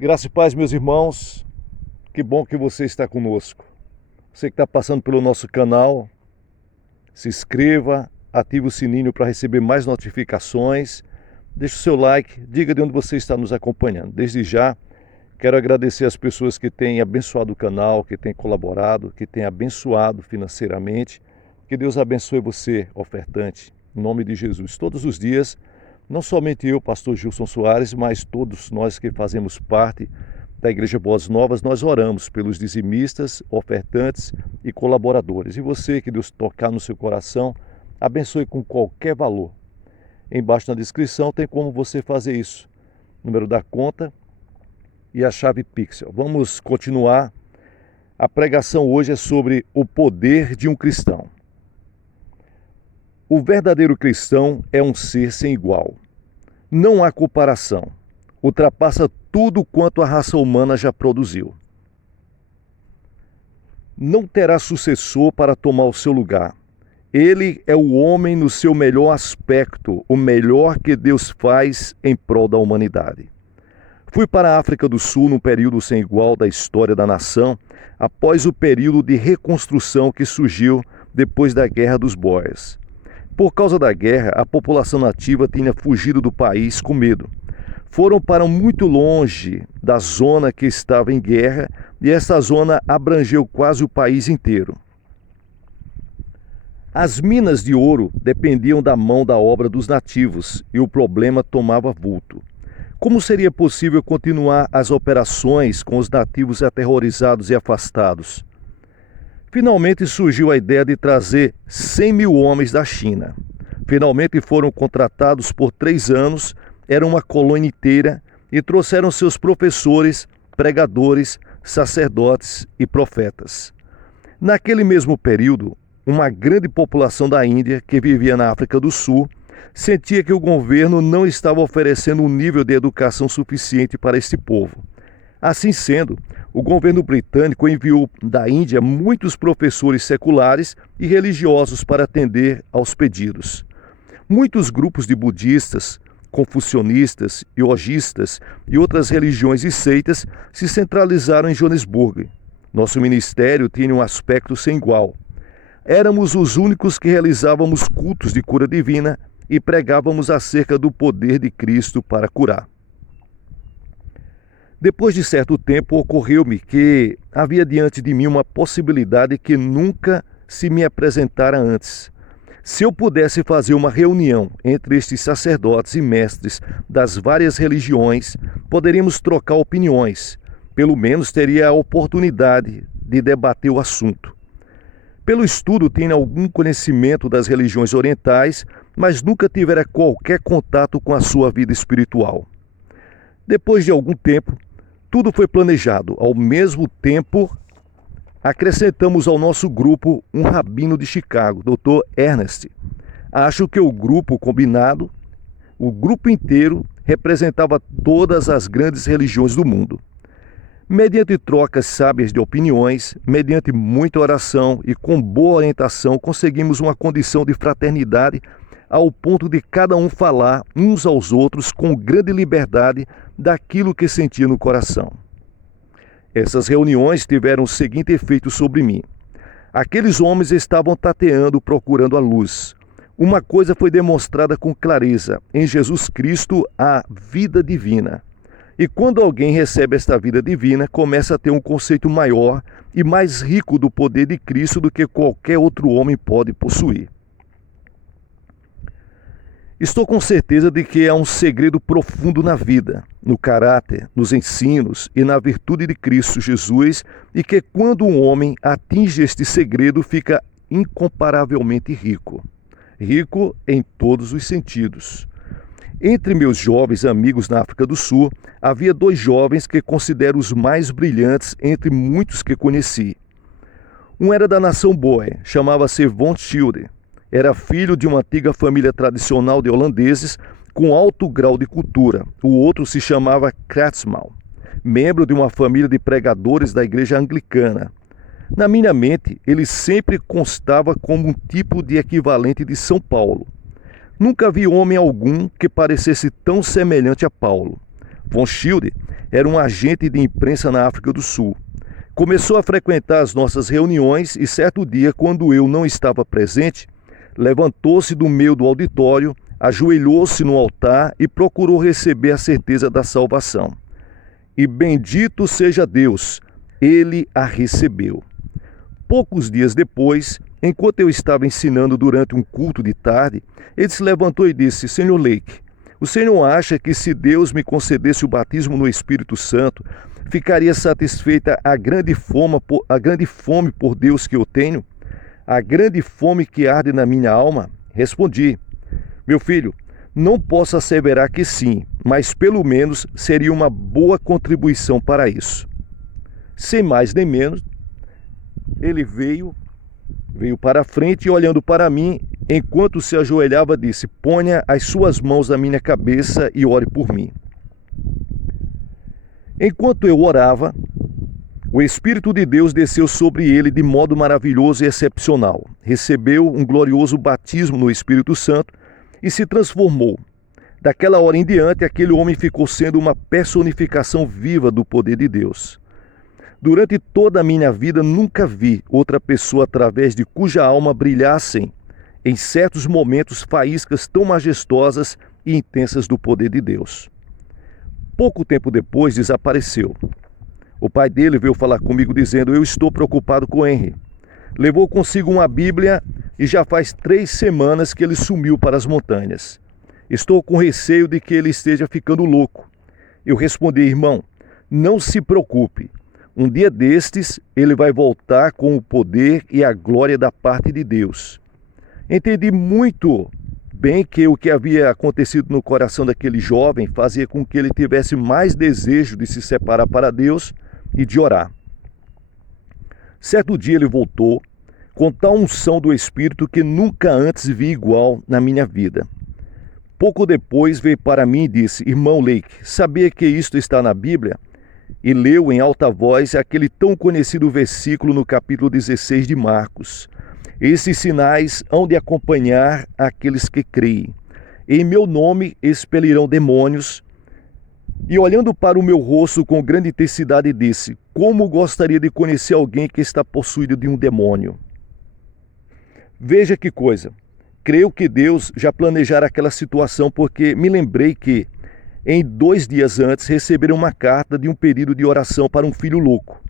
Graça e paz, meus irmãos. Que bom que você está conosco. Você que está passando pelo nosso canal, se inscreva, ative o sininho para receber mais notificações. Deixe o seu like, diga de onde você está nos acompanhando. Desde já, quero agradecer as pessoas que têm abençoado o canal, que têm colaborado, que têm abençoado financeiramente. Que Deus abençoe você, ofertante, em nome de Jesus. Todos os dias, não somente eu, pastor Gilson Soares, mas todos nós que fazemos parte da Igreja Boas Novas, nós oramos pelos dizimistas, ofertantes e colaboradores. E você, que Deus tocar no seu coração, abençoe com qualquer valor. Embaixo na descrição tem como você fazer isso. Número da conta e a chave Pixel. Vamos continuar. A pregação hoje é sobre o poder de um cristão. O verdadeiro cristão é um ser sem igual. Não há comparação. Ultrapassa tudo quanto a raça humana já produziu. Não terá sucessor para tomar o seu lugar. Ele é o homem no seu melhor aspecto, o melhor que Deus faz em prol da humanidade. Fui para a África do Sul num período sem igual da história da nação, após o período de reconstrução que surgiu depois da Guerra dos Boers. Por causa da guerra, a população nativa tinha fugido do país com medo. Foram para muito longe da zona que estava em guerra e essa zona abrangeu quase o país inteiro. As minas de ouro dependiam da mão da obra dos nativos e o problema tomava vulto. Como seria possível continuar as operações com os nativos aterrorizados e afastados? Finalmente surgiu a ideia de trazer 100 mil homens da China. Finalmente foram contratados por 3 anos, era uma colônia inteira, e trouxeram seus professores, pregadores, sacerdotes e profetas. Naquele mesmo período, uma grande população da Índia, que vivia na África do Sul, sentia que o governo não estava oferecendo um nível de educação suficiente para este povo. Assim sendo, o governo britânico enviou da Índia muitos professores seculares e religiosos para atender aos pedidos. Muitos grupos de budistas, confucionistas, iogistas e outras religiões e seitas se centralizaram em Joanesburgo. Nosso ministério tinha um aspecto sem igual. Éramos os únicos que realizávamos cultos de cura divina e pregávamos acerca do poder de Cristo para curar. Depois de certo tempo, ocorreu-me que havia diante de mim uma possibilidade que nunca se me apresentara antes. Se eu pudesse fazer uma reunião entre estes sacerdotes e mestres das várias religiões, poderíamos trocar opiniões. Pelo menos teria a oportunidade de debater o assunto. Pelo estudo, tinha algum conhecimento das religiões orientais, mas nunca tivera qualquer contato com a sua vida espiritual. Depois de algum tempo, tudo foi planejado. Ao mesmo tempo, acrescentamos ao nosso grupo um rabino de Chicago, Dr. Ernest. Acho que o grupo combinado, o grupo inteiro, representava todas as grandes religiões do mundo. Mediante trocas sábias de opiniões, mediante muita oração e com boa orientação, conseguimos uma condição de fraternidade ao ponto de cada um falar uns aos outros com grande liberdade daquilo que sentia no coração. Essas reuniões tiveram o seguinte efeito sobre mim. Aqueles homens estavam tateando, procurando a luz. Uma coisa foi demonstrada com clareza: em Jesus Cristo há vida divina. E quando alguém recebe esta vida divina, começa a ter um conceito maior e mais rico do poder de Cristo do que qualquer outro homem pode possuir. Estou com certeza de que há um segredo profundo na vida, no caráter, nos ensinos e na virtude de Cristo Jesus, e que quando um homem atinge este segredo, fica incomparavelmente rico. Rico em todos os sentidos. Entre meus jovens amigos na África do Sul, havia 2 jovens que considero os mais brilhantes entre muitos que conheci. Um era da nação Boer, chamava-se Von Schilder. Era filho de uma antiga família tradicional de holandeses com alto grau de cultura. O outro se chamava Kratzmal, membro de uma família de pregadores da igreja anglicana. Na minha mente, ele sempre constava como um tipo de equivalente de São Paulo. Nunca vi homem algum que parecesse tão semelhante a Paulo. Von Schilder Era um agente de imprensa na África do Sul. Começou a frequentar as nossas reuniões e certo dia, quando eu não estava presente, levantou-se do meio do auditório, ajoelhou-se no altar e procurou receber a certeza da salvação. E bendito seja Deus, ele a recebeu. Poucos dias depois, enquanto eu estava ensinando durante um culto de tarde, ele se levantou e disse: Sr. Lake, o senhor acha que se Deus me concedesse o batismo no Espírito Santo, ficaria satisfeita a grande fome por Deus que eu tenho? A grande fome que arde na minha alma? Respondi: meu filho, não posso asseverar que sim, mas pelo menos seria uma boa contribuição para isso. Sem mais nem menos, ele veio para a frente e, olhando para mim, enquanto se ajoelhava, disse: ponha as suas mãos na minha cabeça e ore por mim. Enquanto eu orava, o Espírito de Deus desceu sobre ele de modo maravilhoso e excepcional. Recebeu um glorioso batismo no Espírito Santo e se transformou. Daquela hora em diante, aquele homem ficou sendo uma personificação viva do poder de Deus. Durante toda a minha vida, nunca vi outra pessoa através de cuja alma brilhassem, em certos momentos, faíscas tão majestosas e intensas do poder de Deus. Pouco tempo depois, desapareceu. O pai dele veio falar comigo dizendo: eu estou preocupado com Henry. Levou consigo uma Bíblia e já faz 3 semanas que ele sumiu para as montanhas. Estou com receio de que ele esteja ficando louco. Eu respondi: irmão, não se preocupe. Um dia destes, ele vai voltar com o poder e a glória da parte de Deus. Entendi muito bem que o que havia acontecido no coração daquele jovem fazia com que ele tivesse mais desejo de se separar para Deus e de orar. Certo dia ele voltou com tal unção do Espírito que nunca antes vi igual na minha vida. Pouco depois veio para mim e disse: irmão Lake, sabia que isto está na Bíblia? E leu em alta voz aquele tão conhecido versículo no capítulo 16 de Marcos. Esses sinais hão de acompanhar aqueles que creem. Em meu nome expelirão demônios. E olhando para o meu rosto com grande intensidade disse: como gostaria de conhecer alguém que está possuído de um demônio. Veja que coisa. Creio que Deus já planejara aquela situação, porque me lembrei que, em 2 dias antes, receberam uma carta de um pedido de oração para um filho louco.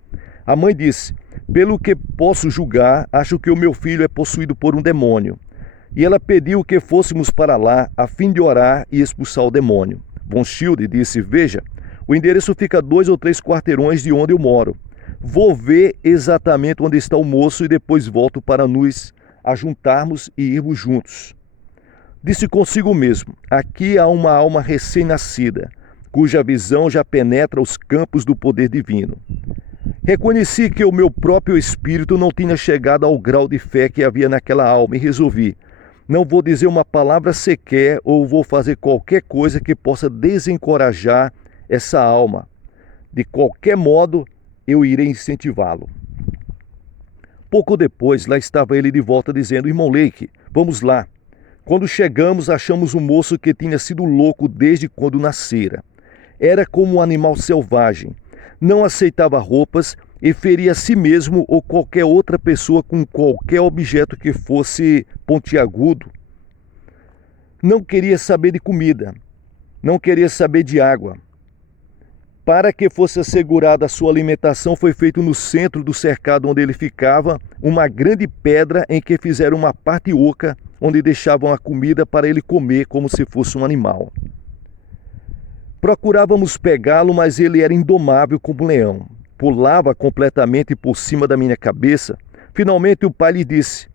A mãe disse: pelo que posso julgar, acho que o meu filho é possuído por um demônio. E ela pediu que fôssemos para lá, a fim de orar e expulsar o demônio. Von Schilde disse: veja, o endereço fica a 2 ou 3 quarteirões de onde eu moro. Vou ver exatamente onde está o moço e depois volto para nos ajuntarmos e irmos juntos. Disse consigo mesmo: aqui há uma alma recém-nascida, cuja visão já penetra os campos do poder divino. Reconheci que o meu próprio espírito não tinha chegado ao grau de fé que havia naquela alma e resolvi: não vou dizer uma palavra sequer ou vou fazer qualquer coisa que possa desencorajar essa alma. De qualquer modo, eu irei incentivá-lo. Pouco depois, lá estava ele de volta dizendo: irmão Lake, vamos lá. Quando chegamos, achamos um moço que tinha sido louco desde quando nascera. Era como um animal selvagem. Não aceitava roupas e feria a si mesmo ou qualquer outra pessoa com qualquer objeto que fosse pontiagudo. Não queria saber de comida. Não queria saber de água. Para que fosse assegurada a sua alimentação, foi feito no centro do cercado onde ele ficava uma grande pedra em que fizeram uma parte oca, onde deixavam a comida para ele comer como se fosse um animal. Procurávamos pegá-lo, mas ele era indomável como um leão. Pulava completamente por cima da minha cabeça. Finalmente o pai lhe disse: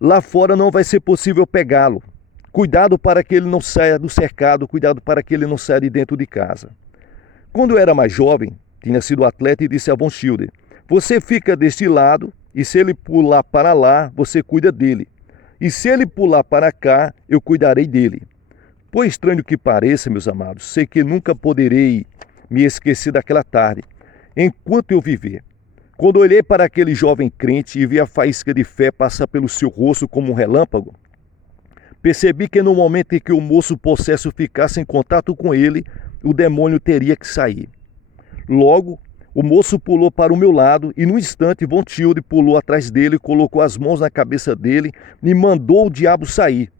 lá fora não vai ser possível pegá-lo. Cuidado para que ele não saia do cercado, cuidado para que ele não saia de dentro de casa. Quando eu era mais jovem, tinha sido atleta e disse a Von Schilde: você fica deste lado e se ele pular para lá, você cuida dele. E se ele pular para cá, eu cuidarei dele. Por estranho que pareça, meus amados, sei que nunca poderei me esquecer daquela tarde, enquanto eu viver. Quando olhei para aquele jovem crente e vi a faísca de fé passar pelo seu rosto como um relâmpago, percebi que no momento em que o moço possesso ficasse em contato com ele, o demônio teria que sair. Logo, o moço pulou para o meu lado e, no instante, Von Tilde pulou atrás dele, colocou as mãos na cabeça dele e mandou o diabo sair.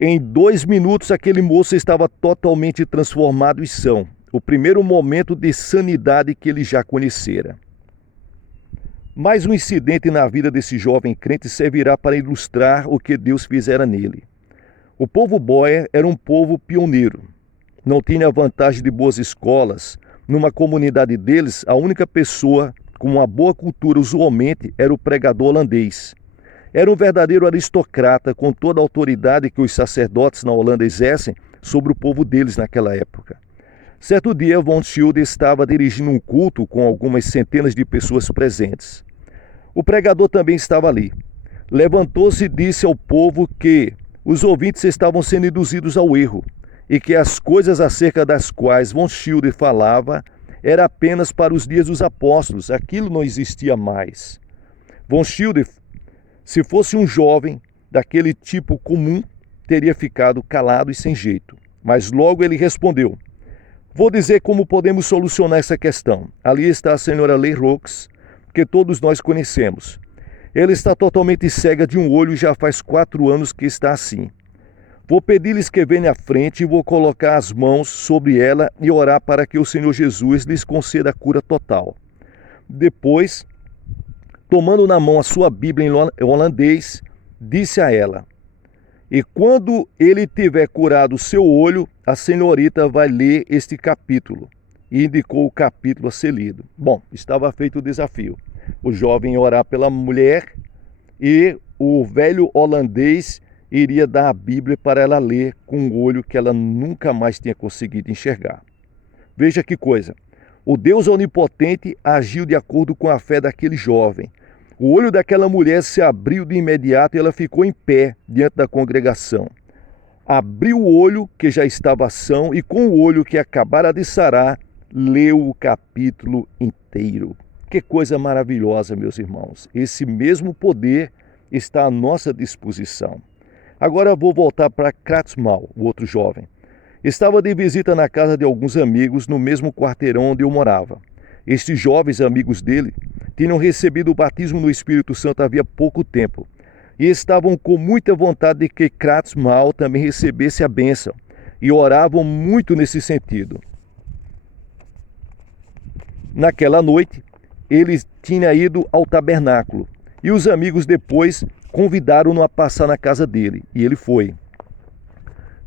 Em 2 minutos, aquele moço estava totalmente transformado e são. O primeiro momento de sanidade que ele já conhecera. Mais um incidente na vida desse jovem crente servirá para ilustrar o que Deus fizera nele. O povo Boer era um povo pioneiro. Não tinha a vantagem de boas escolas. Numa comunidade deles, a única pessoa com uma boa cultura usualmente era o pregador holandês. Era um verdadeiro aristocrata com toda a autoridade que os sacerdotes na Holanda exercem sobre o povo deles naquela época. Certo dia, Von Tilde estava dirigindo um culto com algumas centenas de pessoas presentes. O pregador também estava ali. Levantou-se e disse ao povo que os ouvintes estavam sendo induzidos ao erro e que as coisas acerca das quais Von Tilde falava era apenas para os dias dos apóstolos. Aquilo não existia mais. Von Tilde, se fosse um jovem daquele tipo comum, teria ficado calado e sem jeito. Mas logo ele respondeu: vou dizer como podemos solucionar essa questão. Ali está a senhora Leroux, que todos nós conhecemos. Ela está totalmente cega de um olho e já faz 4 anos que está assim. Vou pedir-lhes que venham à frente e vou colocar as mãos sobre ela e orar para que o Senhor Jesus lhes conceda a cura total. Depois, tomando na mão a sua Bíblia em holandês, disse a ela: e quando ele tiver curado o seu olho, a senhorita vai ler este capítulo. E indicou o capítulo a ser lido. Bom, estava feito o desafio. O jovem ia orar pela mulher e o velho holandês iria dar a Bíblia para ela ler com um olho que ela nunca mais tinha conseguido enxergar. Veja que coisa. O Deus onipotente agiu de acordo com a fé daquele jovem. O olho daquela mulher se abriu de imediato e ela ficou em pé diante da congregação. Abriu o olho que já estava são e com o olho que acabara de sarar, leu o capítulo inteiro. Que coisa maravilhosa, meus irmãos. Esse mesmo poder está à nossa disposição. Agora vou voltar para Kratzmal, o outro jovem. Estava de visita na casa de alguns amigos no mesmo quarteirão onde eu morava. Estes jovens amigos dele tinham recebido o batismo no Espírito Santo havia pouco tempo e estavam com muita vontade de que Kratzmal também recebesse a bênção e oravam muito nesse sentido. Naquela noite, ele tinha ido ao tabernáculo e os amigos depois convidaram-no a passar na casa dele e ele foi.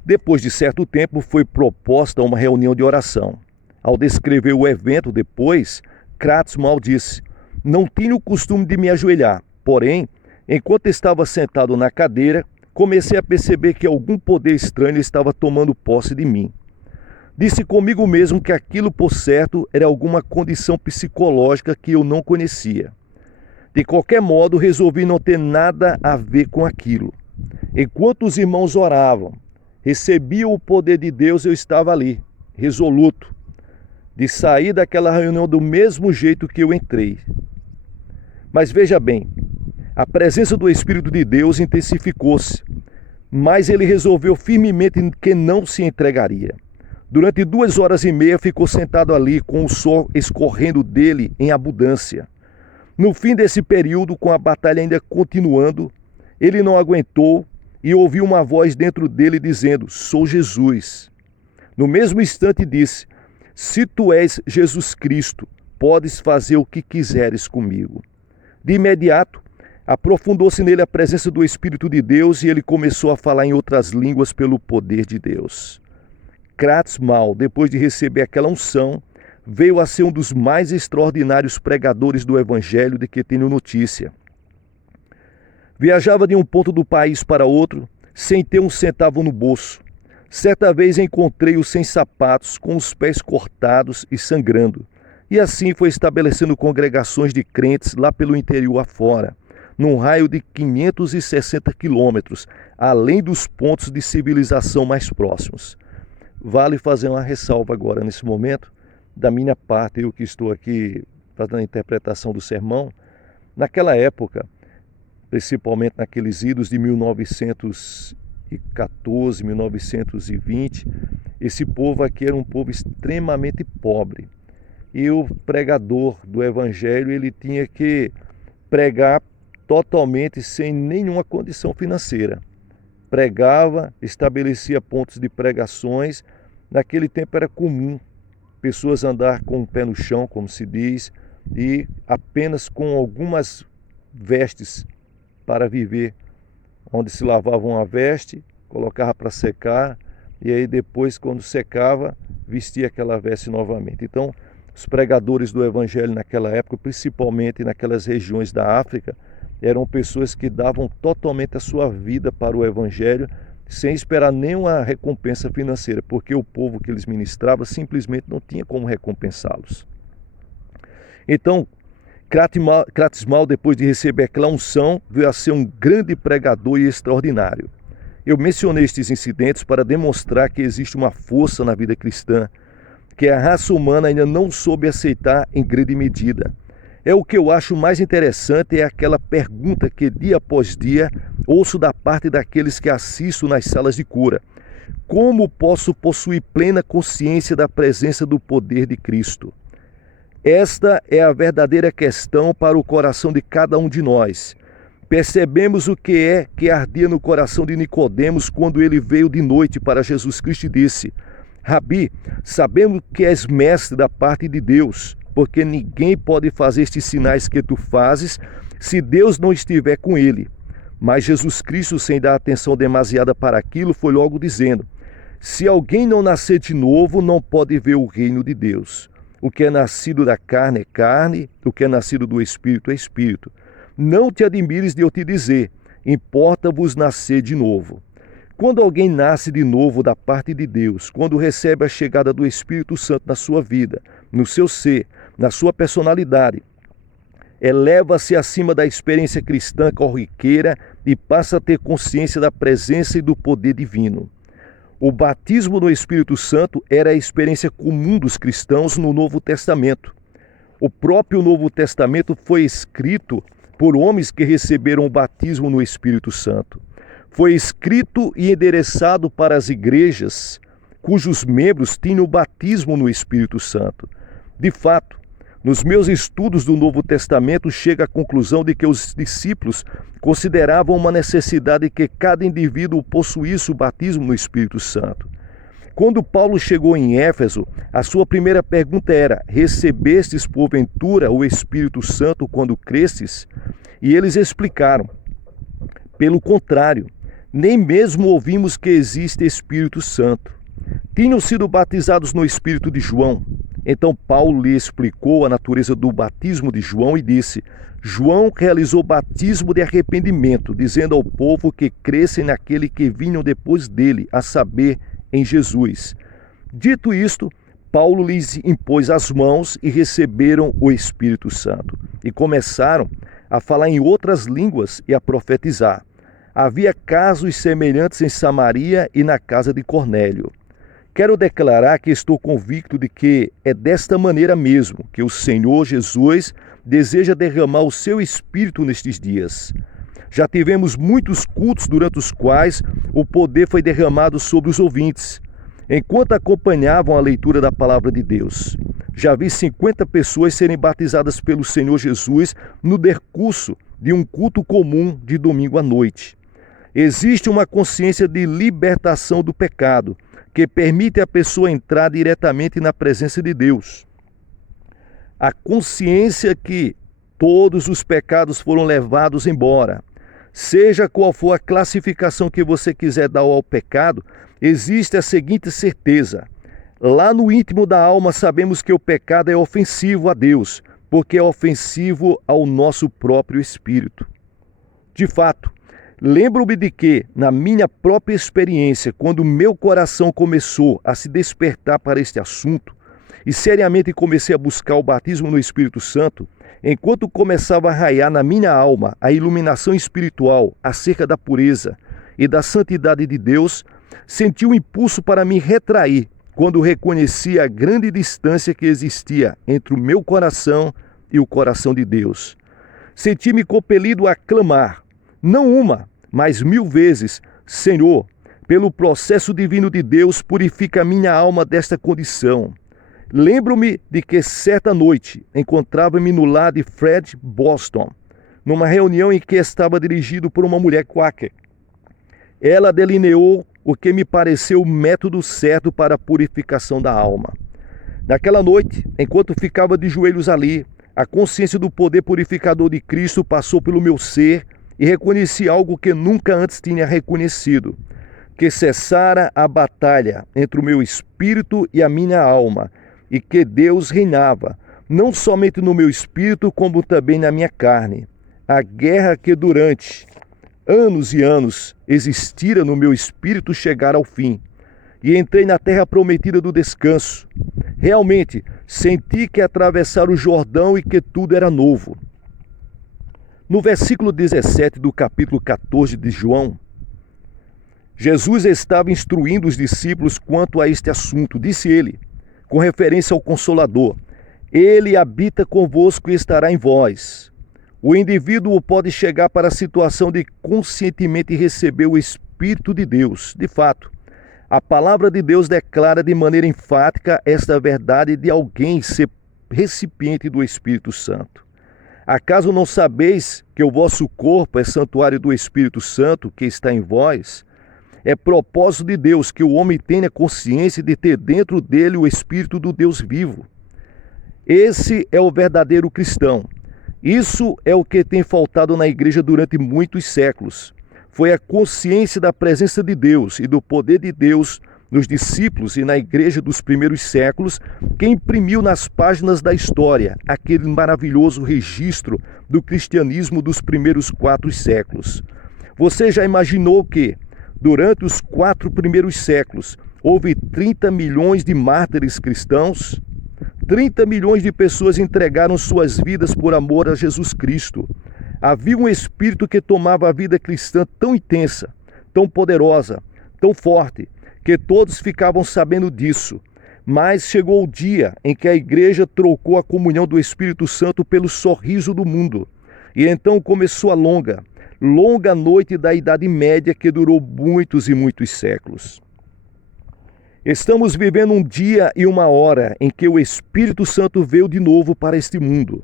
Depois de certo tempo, foi proposta uma reunião de oração. Ao descrever o evento depois, Kratzmal disse: não tinha o costume de me ajoelhar, porém, enquanto estava sentado na cadeira, comecei a perceber que algum poder estranho estava tomando posse de mim. Disse comigo mesmo que aquilo, por certo, era alguma condição psicológica que eu não conhecia. De qualquer modo, resolvi não ter nada a ver com aquilo. Enquanto os irmãos oravam, recebiam o poder de Deus, eu estava ali, resoluto, de sair daquela reunião do mesmo jeito que eu entrei. Mas veja bem, a presença do Espírito de Deus intensificou-se, mas ele resolveu firmemente que não se entregaria. Durante 2 horas e meia ficou sentado ali com o sol escorrendo dele em abundância. No fim desse período, com a batalha ainda continuando, ele não aguentou e ouviu uma voz dentro dele dizendo: sou Jesus. No mesmo instante disse: se tu és Jesus Cristo, podes fazer o que quiseres comigo. De imediato, aprofundou-se nele a presença do Espírito de Deus e ele começou a falar em outras línguas pelo poder de Deus. Kratzmal, depois de receber aquela unção, veio a ser um dos mais extraordinários pregadores do Evangelho de que tenho notícia. Viajava de um ponto do país para outro, sem ter um centavo no bolso. Certa vez encontrei-o sem sapatos, com os pés cortados e sangrando. E assim foi estabelecendo congregações de crentes lá pelo interior afora, num raio de 560 quilômetros, além dos pontos de civilização mais próximos. Vale fazer uma ressalva agora, nesse momento, da minha parte, eu que estou aqui fazendo a interpretação do sermão. Naquela época, principalmente naqueles idos de 1914, 1920, esse povo aqui era um povo extremamente pobre. e o pregador do evangelho ele tinha que pregar totalmente sem nenhuma condição financeira. Pregava, estabelecia pontos de pregações. Naquele tempo era comum pessoas andar com o pé no chão, como se diz, e apenas com algumas vestes para viver, onde se lavava uma veste, colocava para secar, e aí depois, quando secava, vestia aquela veste novamente. Então, os pregadores do evangelho naquela época, principalmente naquelas regiões da África, eram pessoas que davam totalmente a sua vida para o evangelho, sem esperar nenhuma recompensa financeira, porque o povo que eles ministravam simplesmente não tinha como recompensá-los. Então, Cratismal, depois de receber aquela unção, veio a ser um grande pregador e extraordinário. Eu mencionei estes incidentes para demonstrar que existe uma força na vida cristã, que a raça humana ainda não soube aceitar em grande medida. É o que eu acho mais interessante, é aquela pergunta que dia após dia ouço da parte daqueles que assisto nas salas de cura. Como posso possuir plena consciência da presença do poder de Cristo? Esta é a verdadeira questão para o coração de cada um de nós. Percebemos o que é que ardia no coração de Nicodemos quando ele veio de noite para Jesus Cristo e disse: Rabi, sabemos que és mestre da parte de Deus, porque ninguém pode fazer estes sinais que tu fazes se Deus não estiver com ele. Mas Jesus Cristo, sem dar atenção demasiada para aquilo, foi logo dizendo: se alguém não nascer de novo, não pode ver o reino de Deus. O que é nascido da carne é carne, o que é nascido do Espírito é Espírito. Não te admires de eu te dizer, importa-vos nascer de novo. Quando alguém nasce de novo da parte de Deus, quando recebe a chegada do Espírito Santo na sua vida, no seu ser, na sua personalidade, eleva-se acima da experiência cristã corriqueira e passa a ter consciência da presença e do poder divino. O batismo no Espírito Santo era a experiência comum dos cristãos no Novo Testamento. O próprio Novo Testamento foi escrito por homens que receberam o batismo no Espírito Santo. Foi escrito e endereçado para as igrejas cujos membros tinham o batismo no Espírito Santo. De fato, nos meus estudos do Novo Testamento, chego à conclusão de que os discípulos consideravam uma necessidade que cada indivíduo possuísse o batismo no Espírito Santo. Quando Paulo chegou em Éfeso, a sua primeira pergunta era: recebestes porventura o Espírito Santo quando crestes? E eles explicaram: pelo contrário, nem mesmo ouvimos que existe Espírito Santo. Tinham sido batizados no Espírito de João. Então Paulo lhe explicou a natureza do batismo de João e disse: João realizou batismo de arrependimento, dizendo ao povo que crescem naquele que vinham depois dele, a saber, em Jesus. Dito isto, Paulo lhes impôs as mãos e receberam o Espírito Santo. E começaram a falar em outras línguas e a profetizar. Havia casos semelhantes em Samaria e na casa de Cornélio. Quero declarar que estou convicto de que é desta maneira mesmo que o Senhor Jesus deseja derramar o seu Espírito nestes dias. Já tivemos muitos cultos durante os quais o poder foi derramado sobre os ouvintes, enquanto acompanhavam a leitura da palavra de Deus. Já vi 50 pessoas serem batizadas pelo Senhor Jesus no decurso de um culto comum de domingo à noite. Existe uma consciência de libertação do pecado, que permite a pessoa entrar diretamente na presença de Deus. A consciência que todos os pecados foram levados embora. Seja qual for a classificação que você quiser dar ao pecado, existe a seguinte certeza: lá no íntimo da alma sabemos que o pecado é ofensivo a Deus, porque é ofensivo ao nosso próprio espírito. De fato, lembro-me de que, na minha própria experiência, quando meu coração começou a se despertar para este assunto, e seriamente comecei a buscar o batismo no Espírito Santo, enquanto começava a raiar na minha alma a iluminação espiritual acerca da pureza e da santidade de Deus, senti um impulso para me retrair quando reconheci a grande distância que existia entre o meu coração e o coração de Deus. Senti-me compelido a clamar, não uma, mas 1000 vezes: Senhor, pelo processo divino de Deus, purifica a minha alma desta condição. Lembro-me de que certa noite encontrava-me no lar de Fred Boston, numa reunião em que estava dirigido por uma mulher quaker. Ela delineou o que me pareceu o método certo para a purificação da alma. Naquela noite, enquanto ficava de joelhos ali, a consciência do poder purificador de Cristo passou pelo meu ser e reconheci algo que nunca antes tinha reconhecido, que cessara a batalha entre o meu espírito e a minha alma, e que Deus reinava, não somente no meu espírito, como também na minha carne. A guerra que durante anos e anos existira no meu espírito chegara ao fim, e entrei na terra prometida do descanso. Realmente, senti que atravessara o Jordão e que tudo era novo. No versículo 17 do capítulo 14 de João, Jesus estava instruindo os discípulos quanto a este assunto. Disse ele, com referência ao Consolador: Ele habita convosco e estará em vós. O indivíduo pode chegar para a situação de conscientemente receber o Espírito de Deus. De fato, a palavra de Deus declara de maneira enfática esta verdade de alguém ser recipiente do Espírito Santo. Acaso não sabeis que o vosso corpo é santuário do Espírito Santo que está em vós? É propósito de Deus que o homem tenha consciência de ter dentro dele o Espírito do Deus vivo. Esse é o verdadeiro cristão. Isso é o que tem faltado na igreja durante muitos séculos. Foi a consciência da presença de Deus e do poder de Deus nos discípulos e na igreja dos primeiros séculos que imprimiu nas páginas da história aquele maravilhoso registro do cristianismo dos primeiros 4 séculos. Você já imaginou que, durante os 4 primeiros séculos, houve 30 milhões de mártires cristãos? 30 milhões de pessoas entregaram suas vidas por amor a Jesus Cristo. Havia um espírito que tomava a vida cristã tão intensa, tão poderosa, tão forte, que todos ficavam sabendo disso. Mas chegou o dia em que a igreja trocou a comunhão do Espírito Santo pelo sorriso do mundo. E então começou a longa noite da Idade Média que durou muitos e muitos séculos. Estamos vivendo um dia e uma hora em que o Espírito Santo veio de novo para este mundo,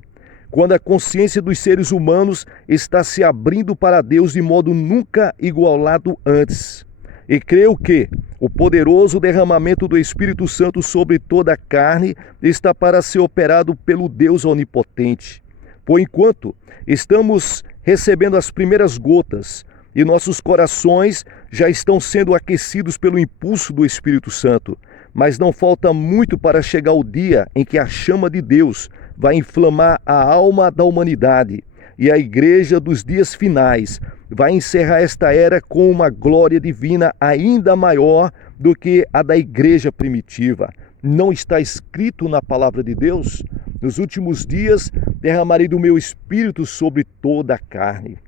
quando a consciência dos seres humanos está se abrindo para Deus de modo nunca igualado antes. E creio que o poderoso derramamento do Espírito Santo sobre toda a carne está para ser operado pelo Deus onipotente. Por enquanto, estamos recebendo as primeiras gotas e nossos corações já estão sendo aquecidos pelo impulso do Espírito Santo. Mas não falta muito para chegar o dia em que a chama de Deus vai inflamar a alma da humanidade e a igreja dos dias finais vai encerrar esta era com uma glória divina ainda maior do que a da igreja primitiva. Não está escrito na palavra de Deus? Nos últimos dias derramarei do meu espírito sobre toda a carne.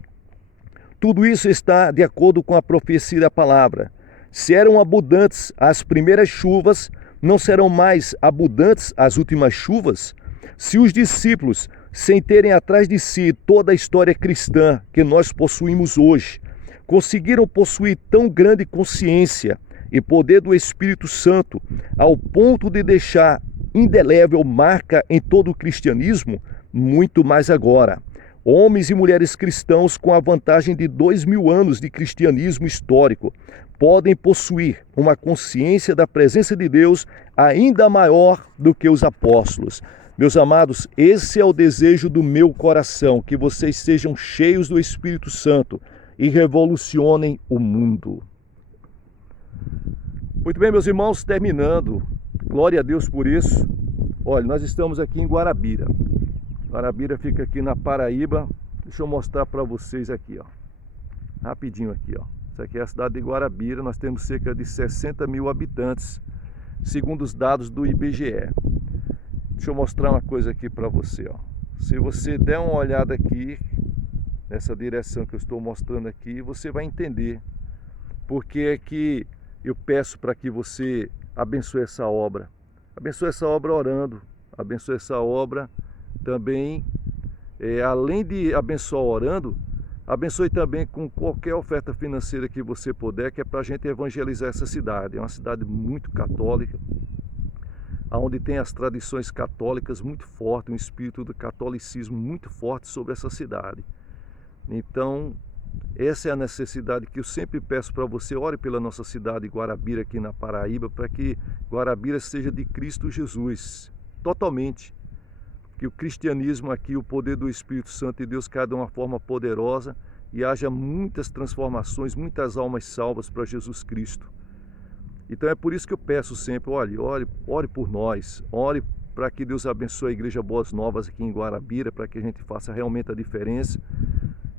Tudo isso está de acordo com a profecia da palavra. Se eram abundantes as primeiras chuvas, não serão mais abundantes as últimas chuvas? Se os discípulos, sem terem atrás de si toda a história cristã que nós possuímos hoje, conseguiram possuir tão grande consciência e poder do Espírito Santo, ao ponto de deixar indelével marca em todo o cristianismo, muito mais agora. Homens e mulheres cristãos com a vantagem de 2000 anos de cristianismo histórico podem possuir uma consciência da presença de Deus ainda maior do que os apóstolos. Meus amados, esse é o desejo do meu coração, que vocês sejam cheios do Espírito Santo e revolucionem o mundo. Muito bem, meus irmãos, terminando. Glória a Deus por isso. Olha, nós estamos aqui em Guarabira. Guarabira fica aqui na Paraíba. Deixa eu mostrar para vocês aqui, ó. Rapidinho aqui, ó. Isso aqui é a cidade de Guarabira. Nós temos cerca de 60 mil habitantes, segundo os dados do IBGE. Deixa eu mostrar uma coisa aqui para você, ó. Se você der uma olhada aqui, nessa direção que eu estou mostrando aqui, você vai entender porque é que eu peço para que você abençoe essa obra. Abençoe essa obra orando. Abençoe essa obra também, além de abençoar orando, abençoe também com qualquer oferta financeira que você puder, que é para a gente evangelizar essa cidade. É uma cidade muito católica. onde tem as tradições católicas muito fortes, um espírito do catolicismo muito forte sobre essa cidade. Então, essa é a necessidade que eu sempre peço para você. Ore pela nossa cidade Guarabira aqui na Paraíba, para que Guarabira seja de Cristo Jesus, totalmente. Que o cristianismo aqui, o poder do Espírito Santo de Deus caia de uma forma poderosa e haja muitas transformações, muitas almas salvas para Jesus Cristo. Então é por isso que eu peço sempre, ore por nós, ore para que Deus abençoe a Igreja Boas Novas aqui em Guarabira, para que a gente faça realmente a diferença.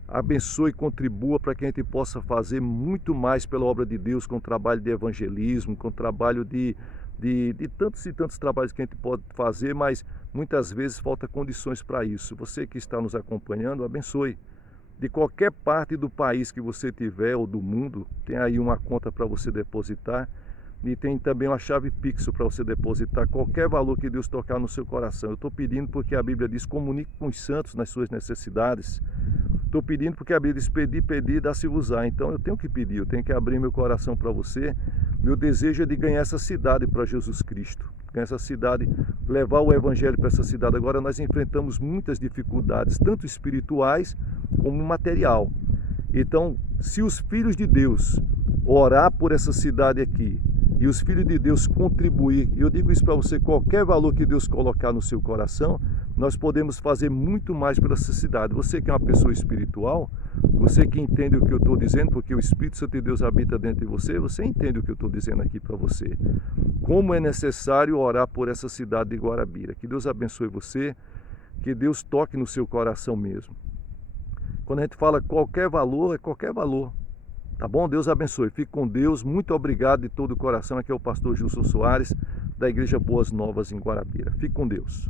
Abençoe e contribua para que a gente possa fazer muito mais pela obra de Deus, com trabalho de evangelismo, com trabalho de tantos e tantos trabalhos que a gente pode fazer, mas muitas vezes falta condições para isso. Você que está nos acompanhando, abençoe. De qualquer parte do país que você tiver ou do mundo, tem aí uma conta para você depositar e tem também uma chave Pix para você depositar qualquer valor que Deus tocar no seu coração. Eu estou pedindo porque a Bíblia diz: comunique com os santos nas suas necessidades. Estou pedindo porque a Bíblia diz: pedir, dá-se-vos-á. Então eu tenho que pedir, eu tenho que abrir meu coração para você. Meu desejo é de ganhar essa cidade para Jesus Cristo. Ganhar essa cidade, levar o Evangelho para essa cidade. Agora nós enfrentamos muitas dificuldades, tanto espirituais como material. Então, se os filhos de Deus orar por essa cidade aqui, e os filhos de Deus contribuir, eu digo isso para você, qualquer valor que Deus colocar no seu coração, nós podemos fazer muito mais pela essa cidade. Você que é uma pessoa espiritual, você que entende o que eu estou dizendo, porque o Espírito Santo de Deus habita dentro de você, você entende o que eu estou dizendo aqui para você. Como é necessário orar por essa cidade de Guarabira. Que Deus abençoe você, que Deus toque no seu coração mesmo. Quando a gente fala qualquer valor, é qualquer valor. Tá bom? Deus abençoe. Fique com Deus. Muito obrigado de todo o coração. Aqui é o pastor Gilson Soares, da Igreja Boas Novas em Guarabira. Fique com Deus.